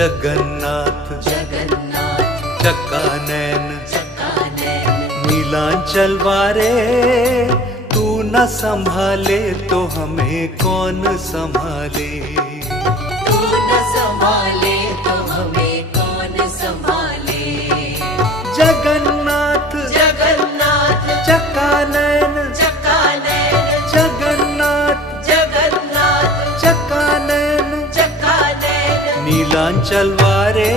जगन्नाथ जगन्नाथ चक्कानैन चक्कानैन नीलांचल वारे, तू न संभाले तो हमें कौन संभाले। तू न संभाले तो हमें कौन संभाले। जगन्नाथ जगन्नाथ चक्कानैन चक्कानैन जगन्नाथ जगन्नाथ चक्कानैन चक्कानैन नीलांचल वारे,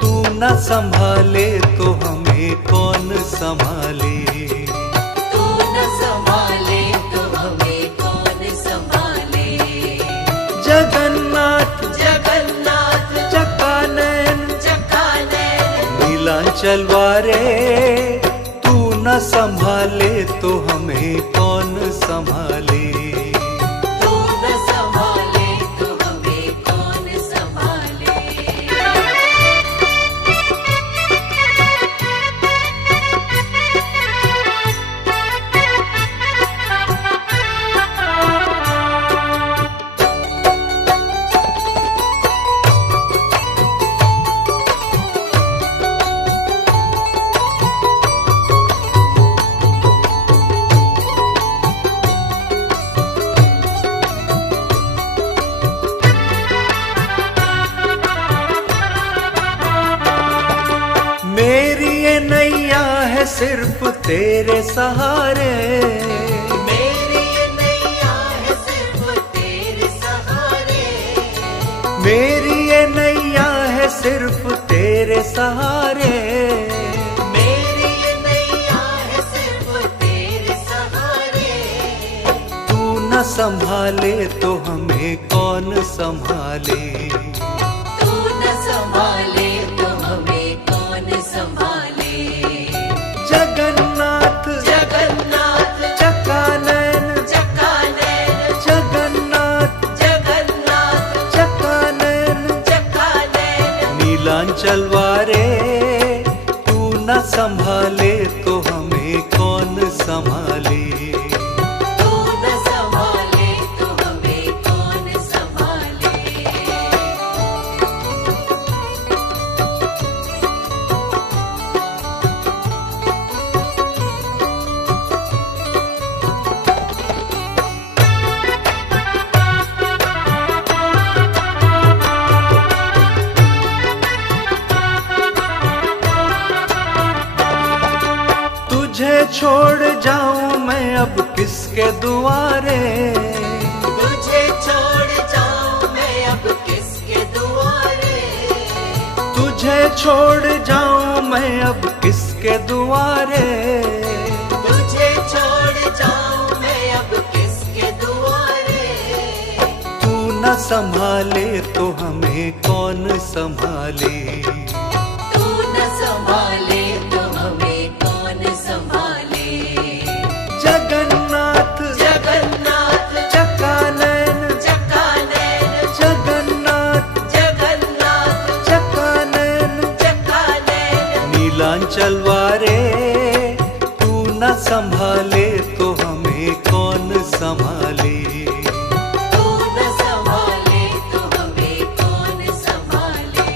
तू न संभाले तो हमें कौन संभाले। तू न संभाले तो हमें कौन संभाले। जगन्नाथ जगन्नाथ चक्कानैन चक्कानैन नीलांचल वारे, तू न संभाले तो हमें कौन संभाले। तू न संभाले तो हमें कौन संभाले। मेरी ये नैया है सिर्फ तेरे सहारे, मेरी ये नैया है सिर्फ तेरे सहारे। मेरी ये नैया है सिर्फ तेरे सहारे। मेरी ये नैया है सिर्फ तेरे सहारे। तू न संभाले तो हमें कौन संभाले। तू न संभाले तो हमें कौन संभाले। जगन्नाथ जगन्नाथ चक्कानैन चक्कानैन जगन्नाथ जगन्नाथ चक्कानैन चक्कानैन नीलांचल वारे, तू न संभाले तो हमें कौन संभाले। तू न संभाले तो हमें कौन संभाले। तुझे छोड़ जाऊं मैं अब किसके दुआरे। तुझे छोड़ जाऊं मैं अब किसके दुआरे। तुझे छोड़ जाऊं मैं अब किसके दुआरे। तुझे छोड़ जाऊं मैं अब किसके दुआरे। तू न संभाले तो हमें कौन संभाले। तू न संभाले तो हमें कौन संभाले। जगन्नाथ जगन्नाथ चक्कानैन चक्कानैन जगन्नाथ जगन्नाथ चक्कानैन चक्कानैन नीलांचल वारे, तू न संभाले तो हमें कौन संभाले। तू न संभाले तो हमें कौन संभाले।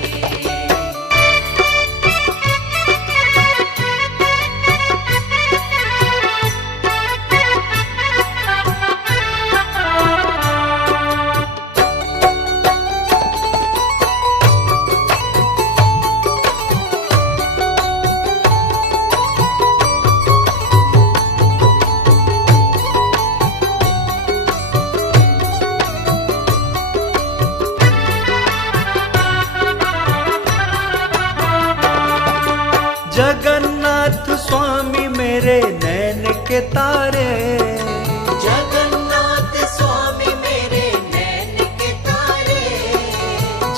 जगन्नाथ स्वामी मेरे नैन के तारे। जगन्नाथ स्वामी मेरे नैन के तारे।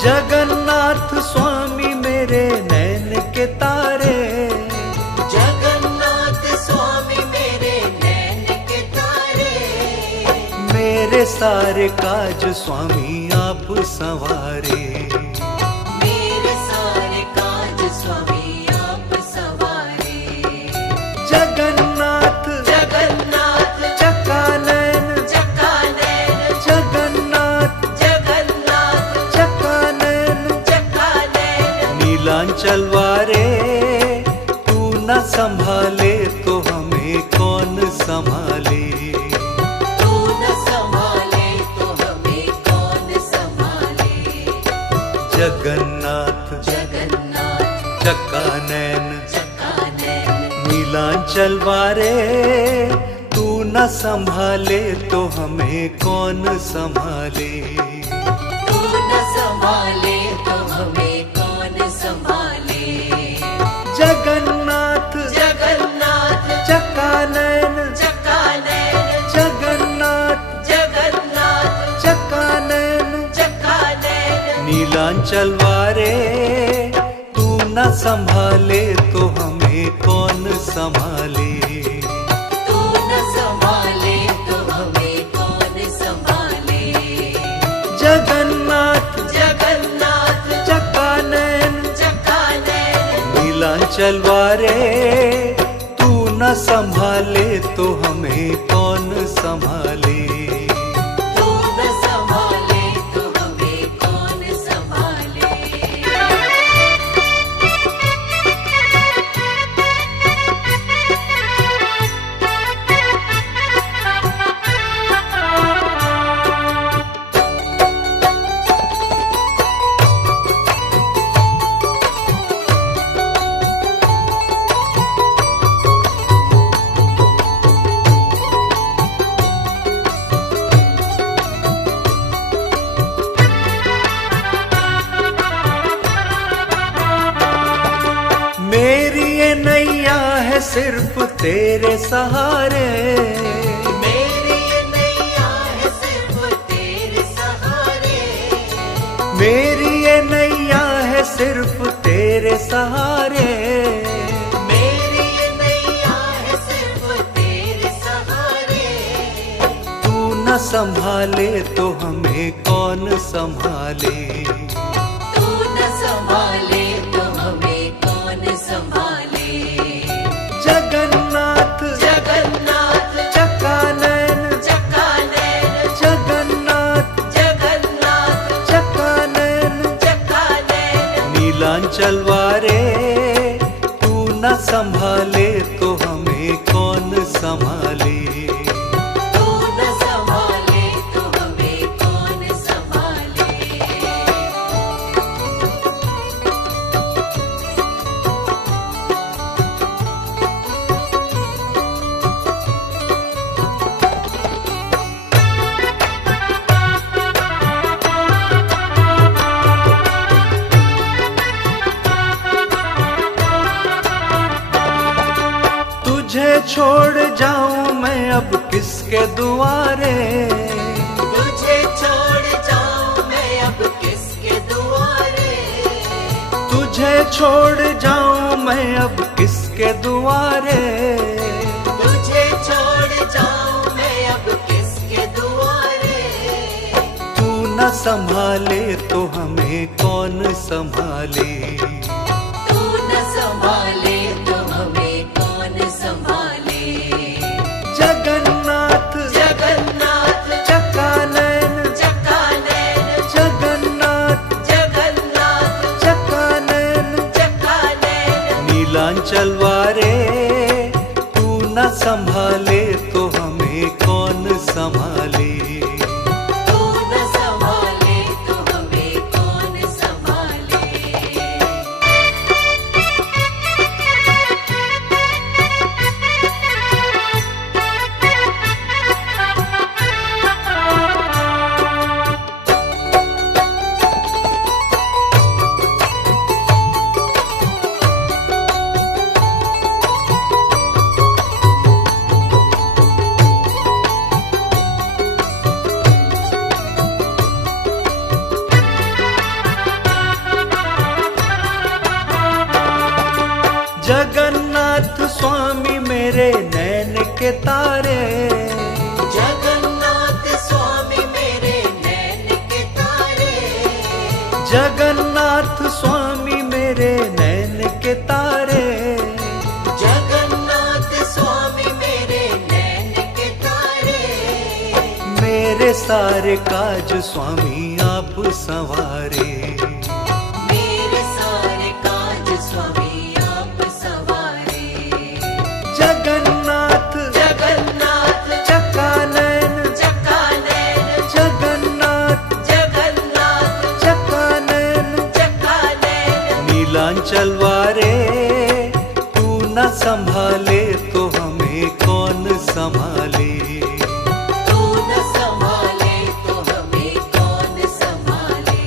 जगन्नाथ स्वामी मेरे नैन के तारे। जगन्नाथ स्वामी मेरे नैन के तारे। मेरे सारे काज स्वामी आप संवारे। मेरे सारे काज स्वामी आप सवारे। जगन्नाथ जगन्नाथ चक्कानैन चक्कानैन जगन्नाथ जगन्नाथ चक्कानैन न संभाले तो हमें कौन संभाले। तू न संभाले तो हमें कौन संभाले। जगन्नाथ जगन्नाथ चक्कानैन चक्कानैन नीलांचल वारे, तू न संभाले तो हमें कौन संभाले। तू न संभाले तो हमें कौन संभाले। जगन्नाथ जगन्नाथ चक्कानैन चक्कानैन जगन्नाथ जगन्नाथ चक्कानैन चक्कानैन नीलांचल वारे, तू न संभाले तो हमें कौन संभाले। तू न संभाले तो हमें कौन संभाले। जगन्नाथ जगन्नाथ चक्कानैन चक्कानैन नीलांचल वारे, तू न संभाले तो हमें कौन संभाले। तू न संभाले तो हमें कौन संभाले। मेरी ये नैया है सिर्फ तेरे सहारे, मेरी ये नैया है सिर्फ तेरे सहारे। मेरी ये नैया है सिर्फ तेरे सहारे। मेरी ये नैया है सिर्फ तेरे सहारे। तू न संभाले तो हमें कौन संभाले। तू न संभाले तो हमें कौन संभाले। जगन्नाथ जगन्नाथ चक्कानैन चक्कानैन जगन्नाथ जगन्नाथ चक्कानैन चक्कानैन नीलांचल वारे, तू न संभाले तो हमें कौन संभाले। तू न संभाले तो हमें कौन संभाले। तुझे छोड़ जाऊं मैं अब किसके दुआरे। तुझे छोड़ जाऊं मैं अब किसके दुआरे। तुझे छोड़ जाऊं मैं अब किसके दुआरे। तुझे छोड़ जाऊं मैं अब किसके दुआरे। तू न संभाले तो हमें कौन संभाले। तू न संभाले तो हमें कौन संभाले। जगन्नाथ जगन्नाथ चक्कानैन चक्कानैन जगन्नाथ जगन्नाथ चक्कानैन चक्कानैन नीलांचल वारे, तू न संभाले तो हमें कौन संभाले। तू न संभाले तो हमें कौन संभाले। जगन्नाथ स्वामी मेरे नैन के तारे। जगन्नाथ स्वामी मेरे नैन के तारे। जगन्नाथ स्वामी मेरे नैन के तारे। जगन्नाथ स्वामी मेरे नैन के तारे। मेरे सारे काज स्वामी आप संवारे। मेरे सारे काज स्वामी आप संवारे। नीलांचलवारे तू न संभाले तो हमें कौन संभाले। तू न संभाले तो हमें कौन संभाले।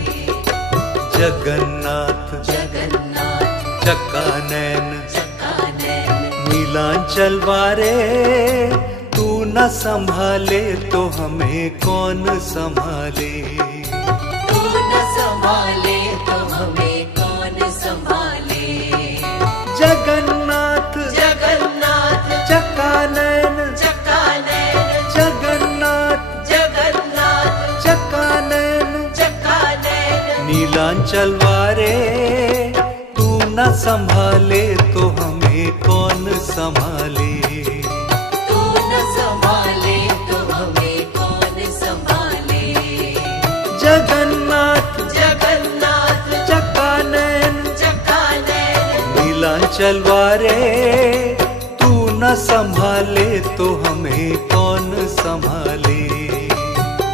जगन्नाथ जगन्नाथ चक्कानैन चक्कानैन नीलांचलवारे तू न संभाले तो हमें कौन संभाले। तू न संभाले तो हमें कौन संभाले। जगन्नाथ जगन्नाथ चक्कानैन चक्कानैन जगन्नाथ जगन्नाथ चक्कानैन चक्कानैन नीलांचलवारे तू न संभाले तो हमें कौन संभाले। तू न संभाले तो हमें कौन संभाले। जगन्नाथ जगन्नाथ चक्कानैन चक्कानैन नीलांचलवारे तू न संभाले तो हमें कौन संभाले।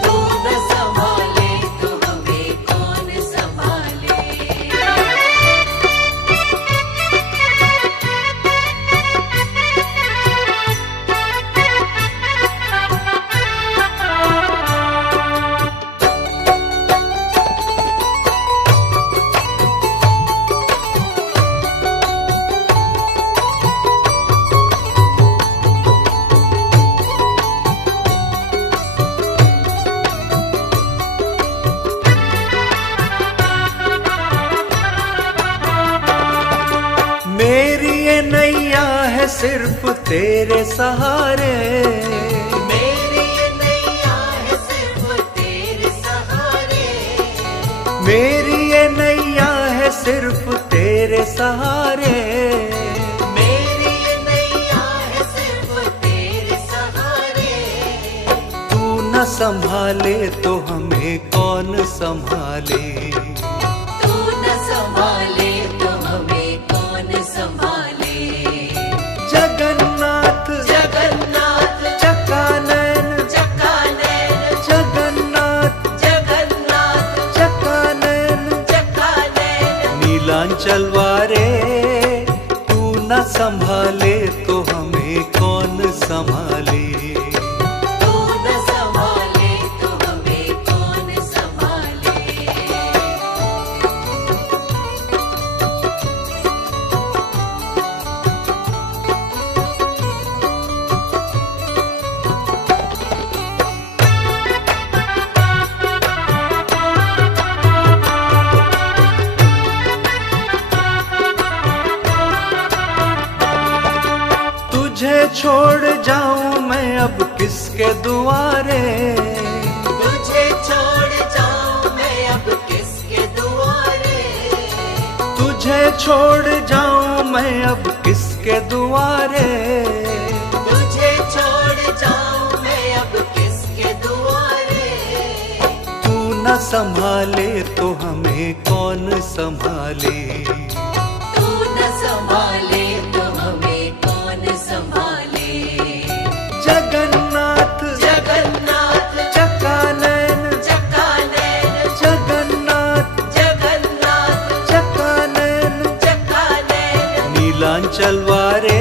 तू न संभाले तो हमें कौन संभाले। मेरी ये नैया है सिर्फ तेरे सहारे। मेरी ये नैया है सिर्फ तेरे सहारे। मेरी ये नैया है सिर्फ तेरे सहारे। मेरी ये नैया है सिर्फ तेरे सहारे। तू न संभाले तो हमें कौन संभाले। तू न संभाले तो हमें कौन संभाले। जगन्नाथ जगन्नाथ चक्कानैन चक्कानैन जगन्नाथ जगन्नाथ चक्कानैन चक्कानैन नीलांचलवारे तू न संभाले तो हमें कौन संभाले। तू न संभाले तो हमें कौन संभाले। तुझे छोड़ जाऊं मैं अब किसके दुआरे। तुझे छोड़ जाऊं मैं अब किसके दुआरे। तुझे छोड़ जाऊं मैं अब किसके दुआरे। तुझे छोड़ जाऊं मैं अब किसके दुआरे। तू न संभाले तो हमें कौन संभाले। तू न संभाले तो हमें कौन संभाले। जगन्नाथ जगन्नाथ चक्कानैन चक्कानैन जगन्नाथ जगन्नाथ चक्कानैन चक्कानैन नीलांचलवारे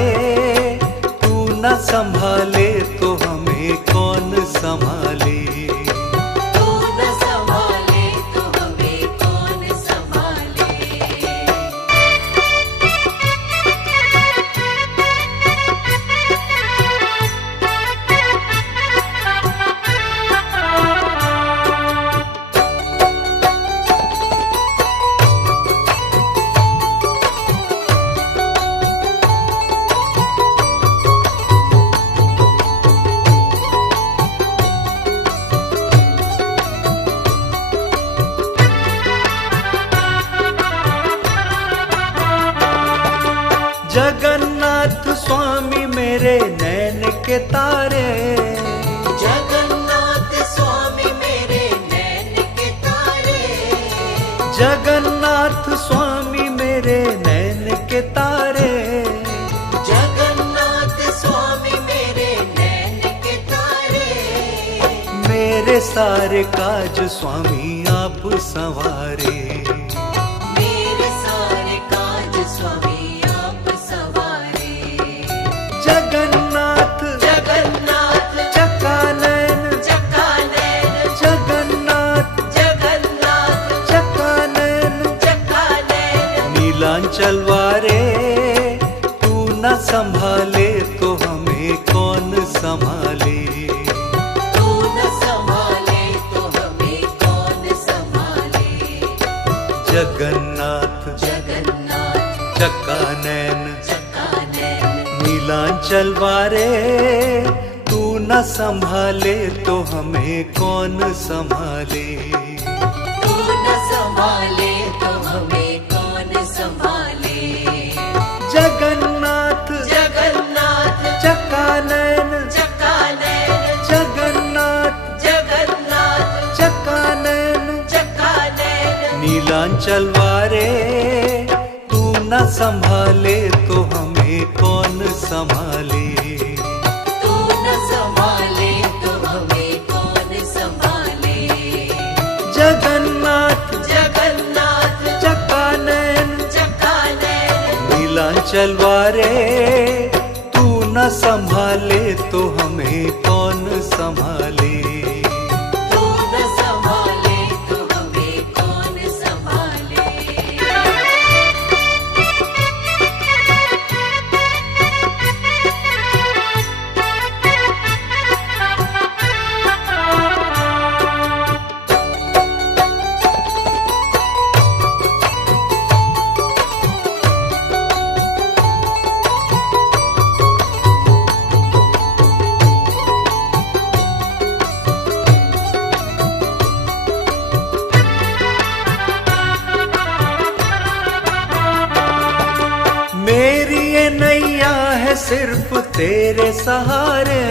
तू न संभाले तो हमें कौन संभाले। तू न संभाले तो हमें कौन संभाले। जगन्नाथ स्वामी मेरे नैन के तारे। जगन्नाथ स्वामी मेरे नैन के तारे। जगन्नाथ स्वामी मेरे नैन के तारे। जगन्नाथ स्वामी मेरे नैन के तारे। मेरे सारे काज स्वामी आप संवारे। मेरे सारे काज संभाले तो हमें कौन संभाले। तू न संभाले तो हमें कौन संभाले। जगन्नाथ जगन्नाथ चक्कानैन चक्कानैन नीलांचल वारे, तू न संभाले तो हमें कौन संभाले। तू न संभाले तो हमें कौन संभाले। जगन्नाथ जगन्नाथ चक्कानैन चक्कानैन जगन्नाथ जगन्नाथ चक्कानैन चक्कानैन नीलांचल वारे, तू न संभाले तो हमें कौन संभाले। तू न संभाले तो हमें कौन संभाले। जगन्नाथ जगन्नाथ चक्कानैन चक्कानैन नीलांचल वारे, तू न संभाले तो हमें कौन संभाले। तू न संभाले तो हमें कौन संभाले। मेरी ये नैया है सिर्फ तेरे सहारे,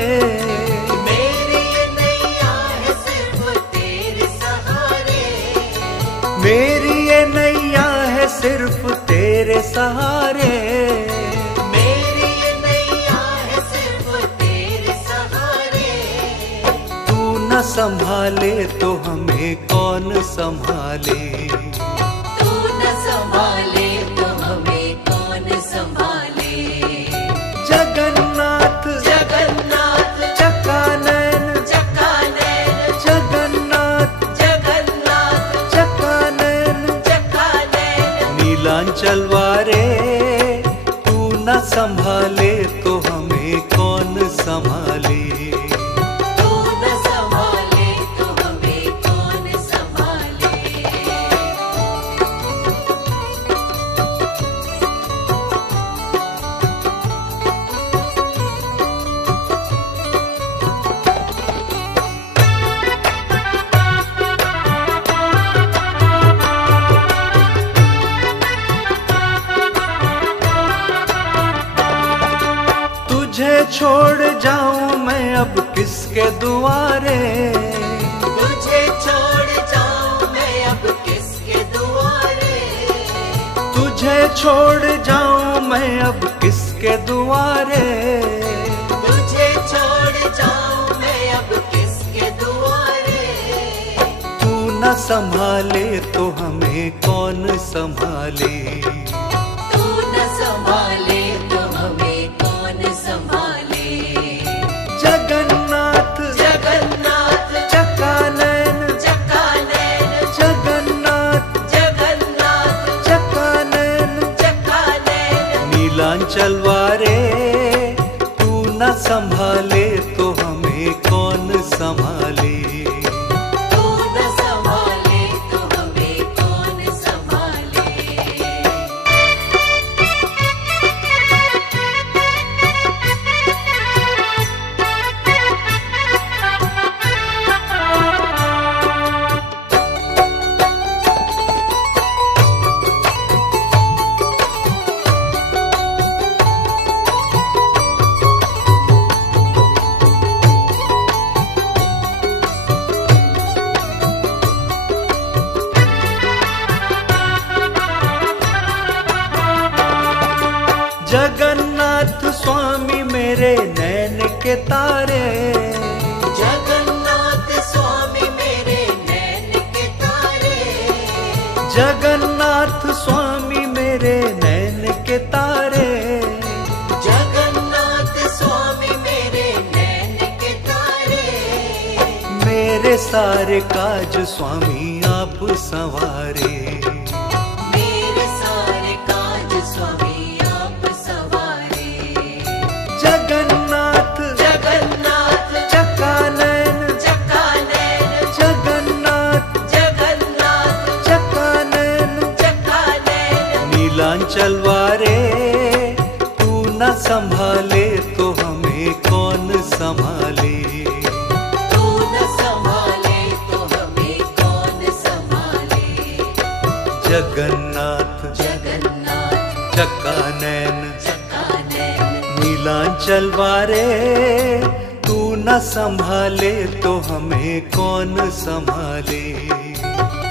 मेरी ये नैया है सिर्फ तेरे सहारे। मेरी ये नैया है सिर्फ तेरे सहारे। मेरी ये नैया है सिर्फ तेरे सहारे। तू न संभाले तो हमें कौन संभाले। तू न संभाले तो हमें कौन संभाले। जगन्नाथ जगन्नाथ चक्कानैन चक्कानैन जगन्नाथ जगन्नाथ चक्कानैन चक्कानैन नीलांचल वारे, तू न संभाले तो हमें कौन संभाले। तू न संभाले तो हमें कौन संभाले। तुझे छोड़ जाऊं मैं अब किसके दुआरे। तुझे छोड़ जाऊं मैं अब किसके दुआरे। तुझे छोड़ जाऊं मैं अब किसके दुआरे। तुझे छोड़ जाऊं मैं अब किसके दुआरे। तू न संभाले तो हमें कौन संभाले। तू न संभाले तो हमें कौन संभाले। जगन्नाथ जगन्नाथ चक्कानैन चक्कानैन जगन्नाथ जगन्नाथ चक्कानैन चक्कानैन नीलांचल वारे, तू न संभाले तो हमें कौन संभाले। तू न संभाले तो हमें कौन संभाले। जगन्नाथ स्वामी मेरे नैन के तारे। जगन्नाथ स्वामी मेरे नैन के तारे। जगन्नाथ स्वामी मेरे नैन के तारे। जगन्नाथ स्वामी मेरे नैन के तारे। मेरे सारे काज स्वामी आप संवारे। मेरे सारे काज स्वामी आप सवारे। संभाले तो हमें कौन संभाले। तू न संभाले तो हमें कौन संभाले। जगन्नाथ जगन्नाथ चक्कानैन चक्कानैन नीलांचल वारे, तू न संभाले तो हमें कौन संभाले।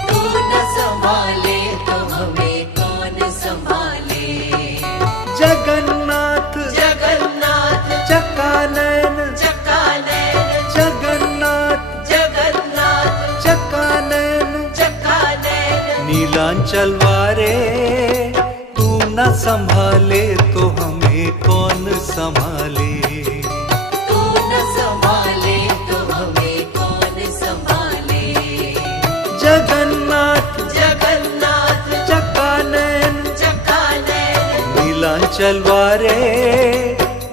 तू न संभाले तो हमें कौन संभाले। जगन्नाथ जगन्नाथ चक्कानैन चक्कानैन जगन्नाथ जगन्नाथ चक्कानैन चक्कानैन नीलांचल वारे, तू न संभाले तो हमें कौन संभाले। तू न संभाले तो हमें कौन संभाले। जगन्नाथ जगन्नाथ चक्कानैन चक्कानैन नीलांचल वारे,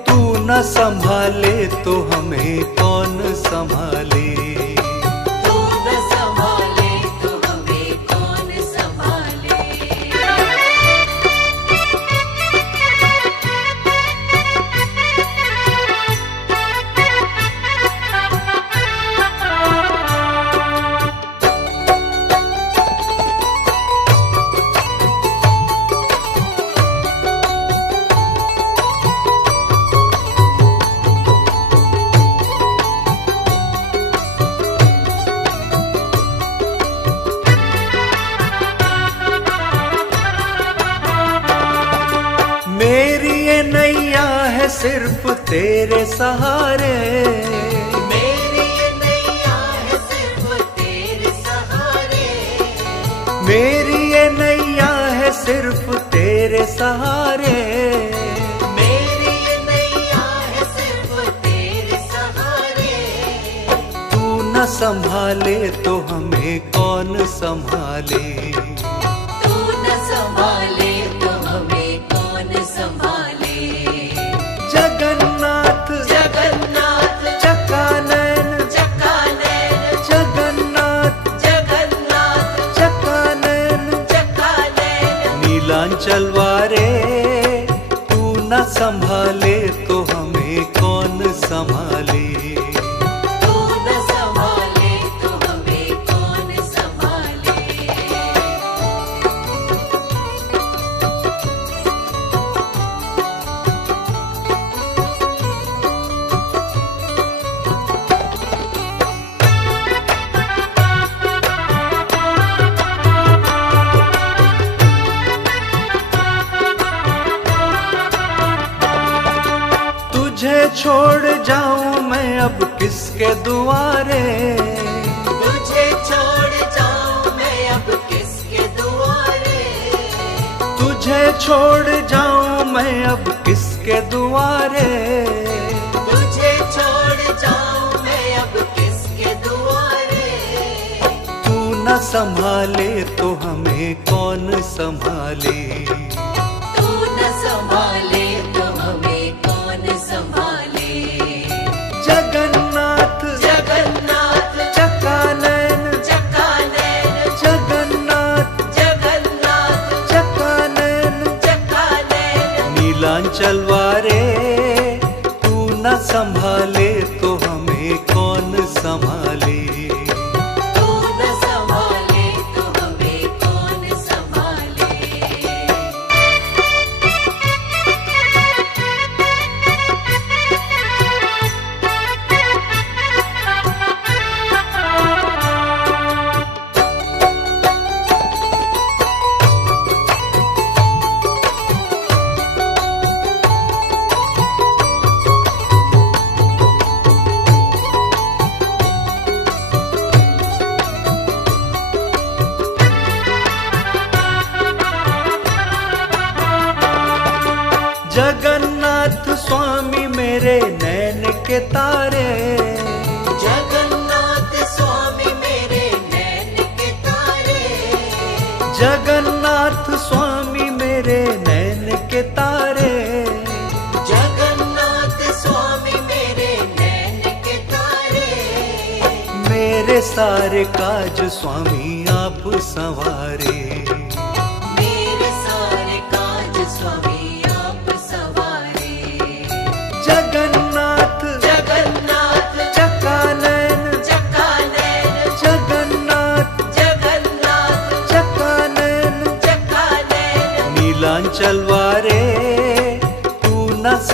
तू न संभाले तो हमें कौन संभाले। तू न संभाले तो हमें कौन संभाले। मेरी ये नैया है सिर्फ तेरे सहारे, मेरी ये नैया है सिर्फ तेरे सहारे। मेरी ये नैया है सिर्फ तेरे सहारे। मेरी ये नैया है सिर्फ तेरे सहारे। तू न संभाले तो हमें कौन संभाले। तू न संभाले तो हमें कौन संभाले। जगन्नाथ जगन्नाथ चक्कानैन चक्कानैन जगन्नाथ जगन्नाथ चक्कानैन चक्कानैन नीलांचल वारे, तू न संभाले तो हमें कौन संभाले। तू न संभाले तो हमें कौन संभाले। तुझे छोड़ जाऊं मैं अब किसके दुआरे। तुझे छोड़ जाऊं मैं अब किसके दुआरे। तुझे छोड़ जाऊं मैं अब किसके दुआरे। तुझे छोड़ जाऊं मैं अब किसके दुआरे। तू न संभाले तो हमें कौन संभाले। तू न संभाले तो हमें कौन संभाले। जगन्नाथ जगन्नाथ चक्कानैन चक्कानैन जगन्नाथ जगन्नाथ चक्कानैन चक्कानैन नीलांचल वारे, तू न संभाले तो हमें कौन संभाले। तू न संभाले तो हमें कौन संभाले। जगन्नाथ स्वामी मेरे नैन के तारे। जगन्नाथ स्वामी मेरे नैन के तारे। जगन्नाथ स्वामी मेरे नैन के तारे। जगन्नाथ स्वामी मेरे नैन के तारे। मेरे सारे काज स्वामी आप संवारे। मेरे सारे काज स्वामी आप सवारे।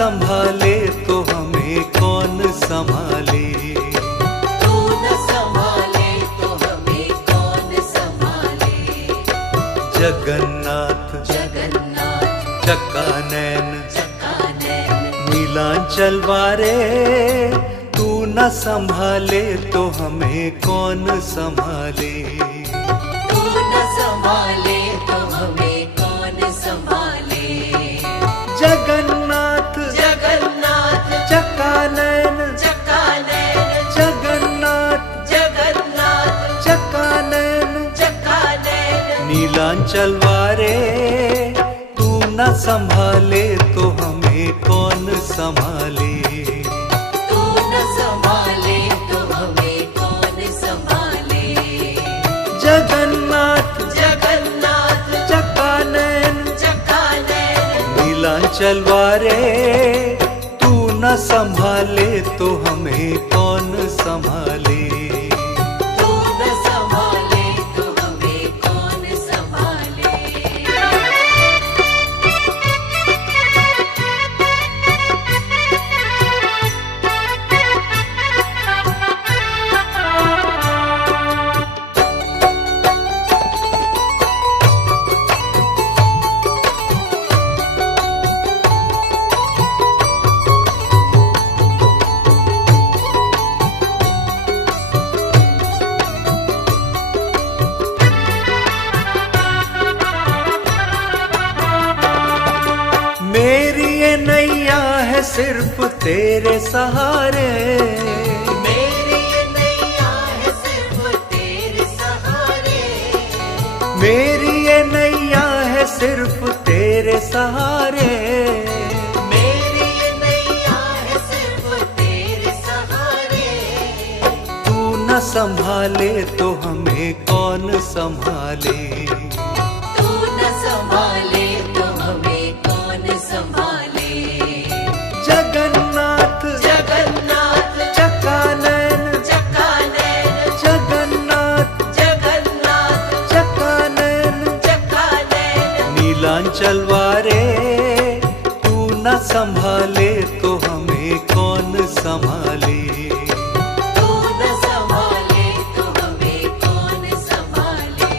संभाले तो हमें कौन संभाले। तू न संभाले तो हमें कौन संभाले। जगन्नाथ जगन्नाथ चक्कानैन चक्कानैन नीलांचल वारे, तू न संभाले तो हमें कौन संभाले। तू न संभाले तो हमें कौन संभाले। जगन्नाथ जगन्नाथ चक्कानैन चक्कानैन जगन्नाथ जगन्नाथ चक्कानैन चक्कानैन नीलांचल वारे, तू न संभाले तो हमें कौन संभाले। तू न संभाले तो हमें कौन संभाले। जगन्नाथ जगन्नाथ चक्कानैन चक्कानैन नीलांचल वारे, तू न संभाले तो हमें कौन संभाले। तू न संभाले तो हमें कौन संभाले। मेरी ये नैया है सिर्फ तेरे सहारे, मेरी ये नैया है सिर्फ तेरे सहारे। मेरी ये नैया है सिर्फ तेरे सहारे। मेरी ये नैया है सिर्फ तेरे सहारे। तू न संभाले तो हमें कौन संभाले। तू न संभाले तो हमें कौन संभाले। जगन्नाथ जगन्नाथ चक्कानैन चक्कानैन जगन्नाथ जगन्नाथ चक्कानैन चक्कानैन नीलांचल वारे, तू न संभाले तो हमें कौन संभाले। तू न संभाले तो हमें कौन संभाले।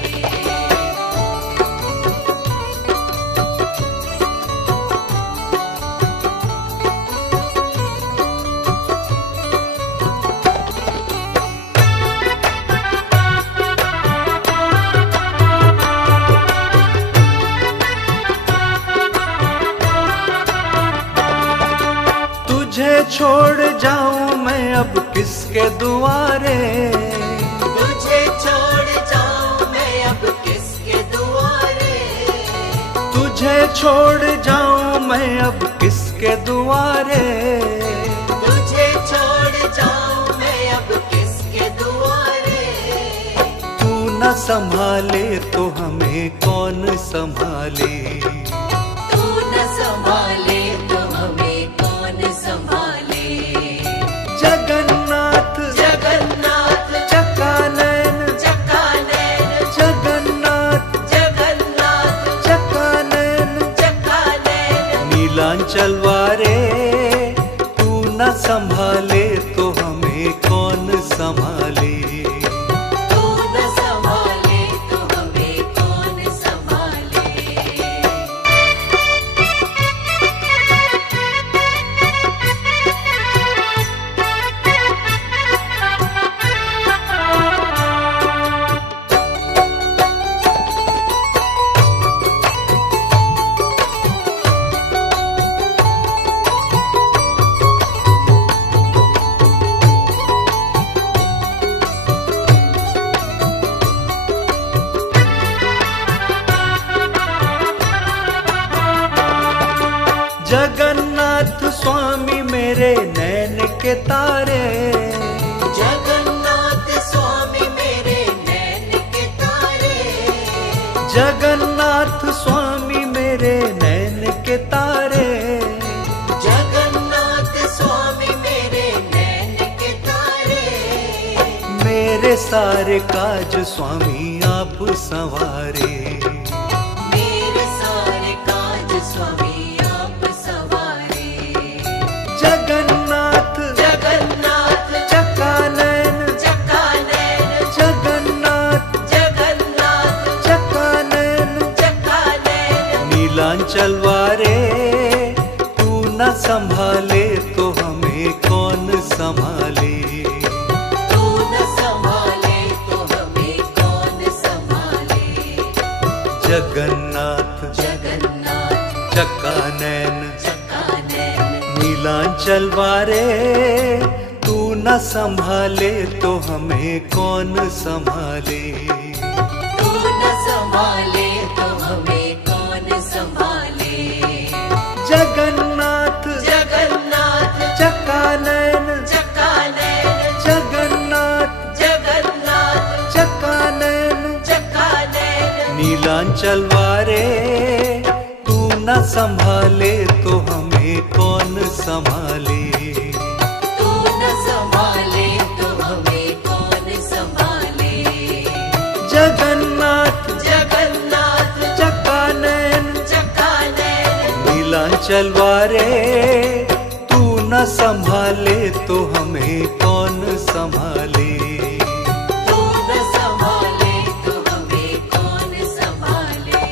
तुझे छोड़ जाऊं मैं अब किसके दुआरे। तुझे छोड़ जाऊं मैं अब किसके दुआरे। तुझे छोड़ जाऊं मैं अब किसके दुआरे। तुझे छोड़ जाऊं मैं अब किसके दुआरे। तू न संभाले तो हमें कौन संभाले। तू न संभाले तो हमें कौन संभाले। जगन्नाथ जगन्नाथ चक्कानैन चक्कानैन जगन्नाथ जगन्नाथ चक्कानैन चक्कानैन नीलांचल वारे, तू न संभाले तो हमें कौन संभाले। तू न संभाले तो हमें कौन संभाले। जगन्नाथ स्वामी मेरे नैन के तारे। जगन्नाथ स्वामी मेरे नैन के तारे। जगन्नाथ स्वामी मेरे नैन के तारे। जगन्नाथ स्वामी मेरे नैन के तारे। मेरे सारे काज स्वामी आप संवारे। मेरे सारे काज स्वामी आप सवारे। न संभाले तो हमें कौन संभाले। तू न संभाले तो हमें कौन संभाले। जगन्नाथ जगन्नाथ चक्कानैन चक्कानैन नीलांचल वारे, तू न संभाले तो हमें कौन संभाले। तू न संभाले तो हमें कौन संभाले। जगन्नाथ जगन्नाथ चक्कानैन चक्कानैन जगन्नाथ जगन्नाथ चक्कानैन चक्कानैन नीलांचल वारे, तू न संभाले तो हमें कौन संभाले। तू न संभाले तो हमें कौन संभाले। जगन्नाथ जगन्नाथ चक्कानैन चक्कानैन नीलांचल वारे, तू न संभाले तो हमें कौन संभाले। तू न संभाले तो हमें कौन संभाले।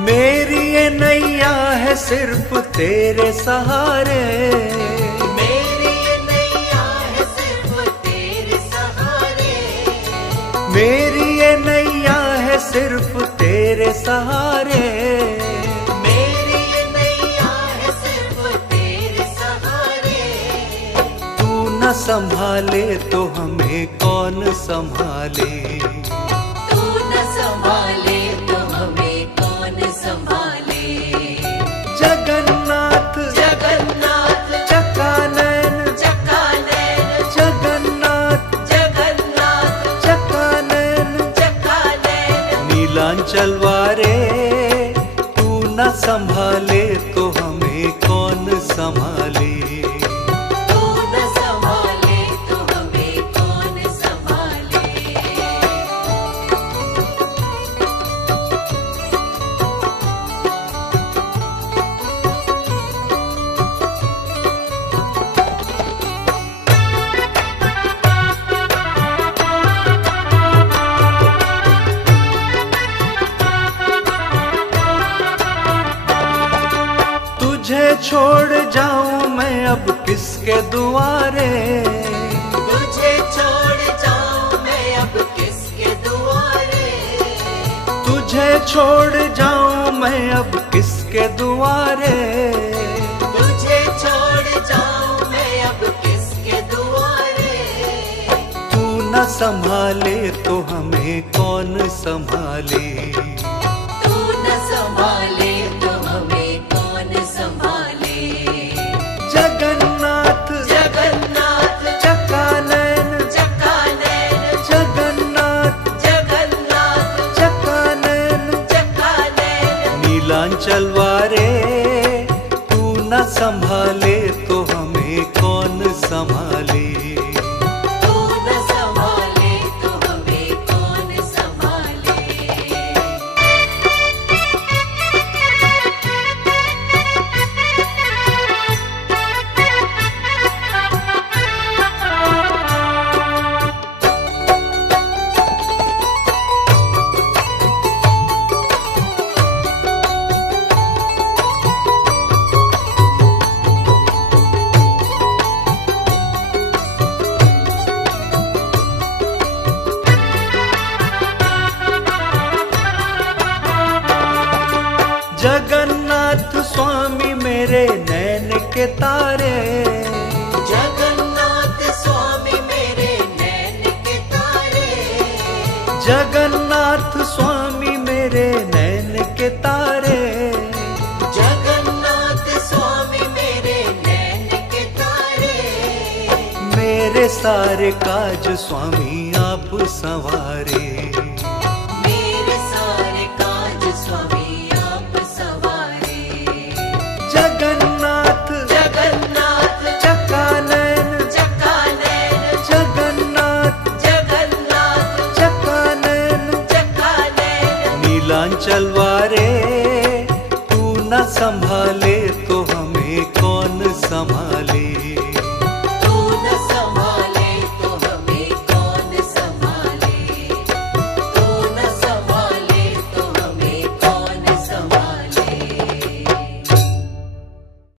मेरी ये नैया है सिर्फ तेरे सहारे, मेरी ये नैया है सिर्फ तेरे सहारे। मेरी ये नैया है सिर्फ तेरे सहारे। मेरी ये नैया है सिर्फ तेरे सहारे। तू न संभाले तो हमें कौन संभाले। तू न संभाले तो हमें कौन संभाले। जगन्नाथ जगन्नाथ चक्कानैन चक्कानैन जगन्नाथ जगन्नाथ चक्कानैन चक्कानैन नीलांचल वारे, तू न संभाले तो हमें कौन संभाले। तू न संभाले तो हमें कौन संभाले। तुझे छोड़ जाऊं मैं अब किसके दुआरे। तुझे छोड़ जाऊं मैं अब किसके दुआरे। तुझे छोड़ जाऊं मैं अब किसके दुआरे। तुझे छोड़ जाऊं मैं अब किसके दुआरे। तू न संभाले तो हमें कौन संभाले। तू न संभाले तो हमें कौन संभाले। जगन्नाथ जगन्नाथ चक्कानैन चक्कानैन जगन्नाथ जगन्नाथ चक्कानैन चक्कानैन नीलांचल वारे, तू न संभाले तो हमें कौन संभाले। तू न संभाले तो हमें कौन संभाले। जगन्नाथ स्वामी मेरे नैन के तारे। जगन्नाथ स्वामी मेरे नैन के तारे। जगन्नाथ स्वामी मेरे नैन के तारे। जगन्नाथ स्वामी मेरे नैन के तारे। मेरे सारे काज स्वामी आप संवारे। मेरे सारे काज स्वामी आप सवारे। संभाले